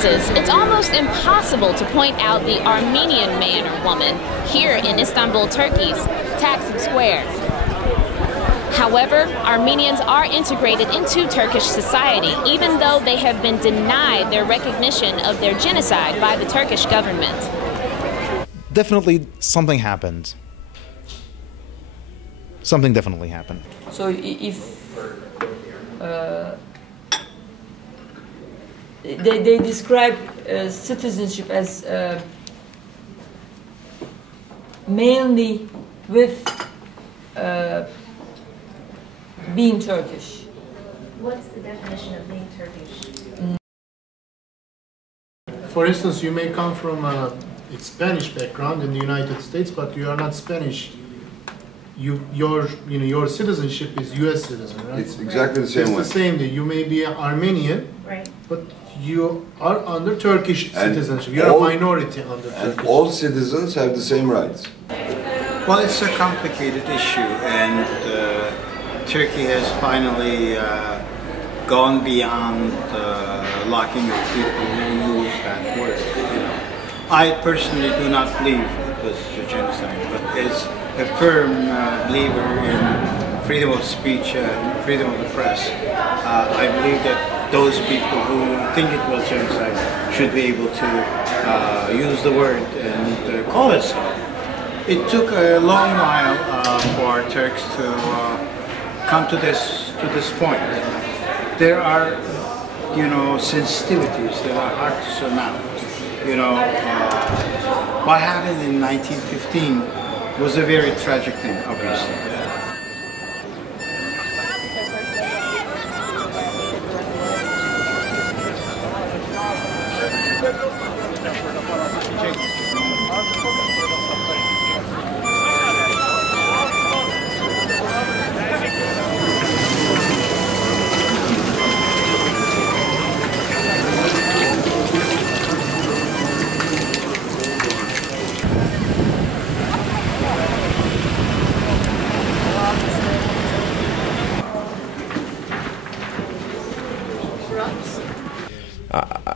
sources, it's almost impossible to point out the Armenian man or woman here in Istanbul, Turkey's Taksim Square. However, Armenians are integrated into Turkish society, even though they have been denied their recognition of their genocide by the Turkish government. Definitely something happened. Something definitely happened. So if they describe citizenship as mainly with being Turkish. What's the definition of being Turkish? For instance, you may come from a Spanish background in the United States, but you are not Spanish. Your citizenship is U.S. citizen, right? It's exactly the same It's way. the same thing. You may be Armenian, Right. but you are under Turkish citizenship. You are a minority under And Turkish. all citizens have the same rights. Well, it's a complicated issue, and Turkey has finally gone beyond locking up people who use that word. You know, I personally do not believe it was a genocide, but as a firm believer in freedom of speech and freedom of the press, I believe that those people who think it was genocide should be able to use the word and call it so. It took a long while for Turks to come to this point. There are, sensitivities that are hard to surmount. What happened in 1915 was a very tragic thing, obviously.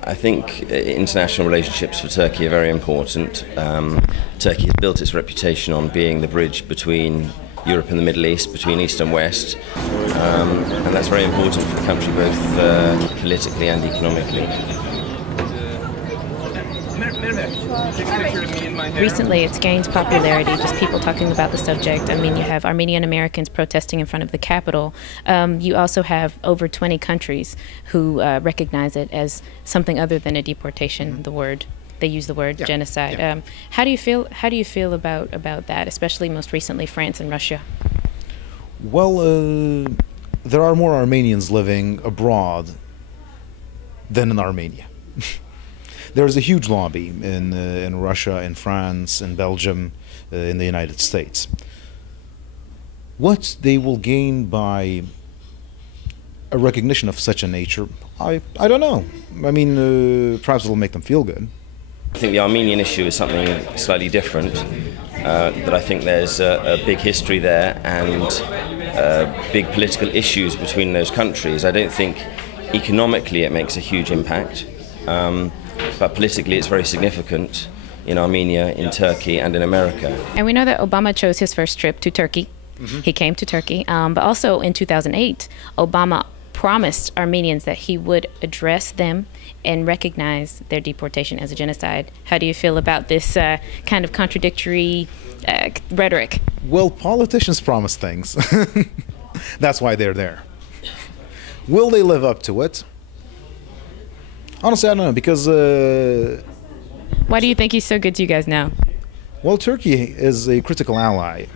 I think international relationships for Turkey are very important. Turkey has built its reputation on being the bridge between Europe and the Middle East, between East and West, and that's very important for the country both politically and economically. Recently, it's gained popularity, just people talking about the subject. I mean, you have Armenian Americans protesting in front of the Capitol. You also have over 20 countries who recognize it as something other than a deportation. They use the word genocide. Yeah. How do you feel about that, especially most recently France and Russia? Well, there are more Armenians living abroad than in Armenia. There's a huge lobby in Russia, in France, in Belgium, in the United States. What they will gain by a recognition of such a nature, I don't know. I mean, perhaps it'll make them feel good. I think the Armenian issue is something slightly different, that I think there's a big history there and big political issues between those countries. I don't think economically it makes a huge impact. But politically it's very significant in Armenia, in Turkey and in America. And we know that Obama chose his first trip to Turkey. Mm-hmm. He came to Turkey, but also in 2008, Obama promised Armenians that he would address them and recognize their deportation as a genocide. How do you feel about this kind of contradictory rhetoric? Well, politicians promise things. That's why they're there. Will they live up to it? Honestly, I don't know, because... Why do you think he's so good to you guys now? Well, Turkey is a critical ally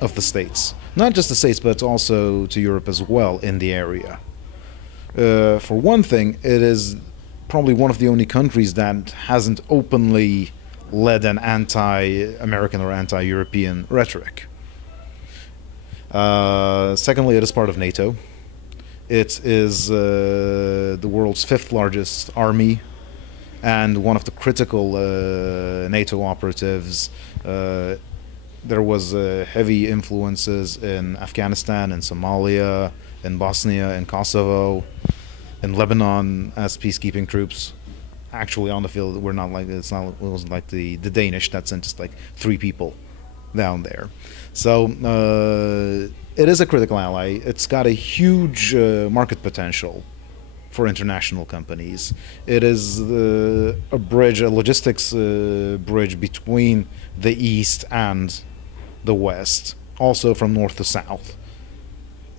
of the States. Not just the States, but also to Europe as well in the area. For one thing, it is probably one of the only countries that hasn't openly led an anti-American or anti-European rhetoric. Secondly, it is part of NATO. It is the world's 5th largest army and one of the critical NATO operatives. There was heavy influences in Afghanistan, in Somalia, in Bosnia, in Kosovo, in Lebanon as peacekeeping troops. actually on the field. We're not like it wasn't like the Danish that sent just like 3 people down there. So it is a critical ally. It's got a huge market potential for international companies. It is a bridge, a logistics bridge between the East and the West, also from north to south.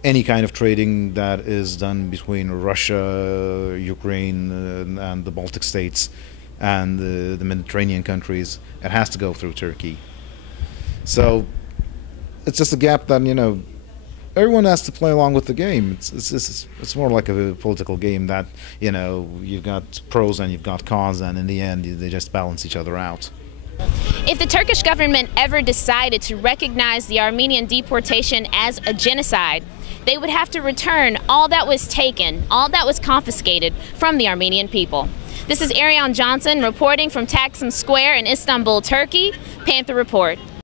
Any kind of trading that is done between Russia, Ukraine, and the Baltic states and the Mediterranean countries, it has to go through Turkey. So it's just a gap that, everyone has to play along with the game. It's more like a political game that, you've got pros and you've got cons, and in the end, they just balance each other out. If the Turkish government ever decided to recognize the Armenian deportation as a genocide, they would have to return all that was taken, all that was confiscated from the Armenian people. This is Ariane Johnson reporting from Taksim Square in Istanbul, Turkey. Panther Report.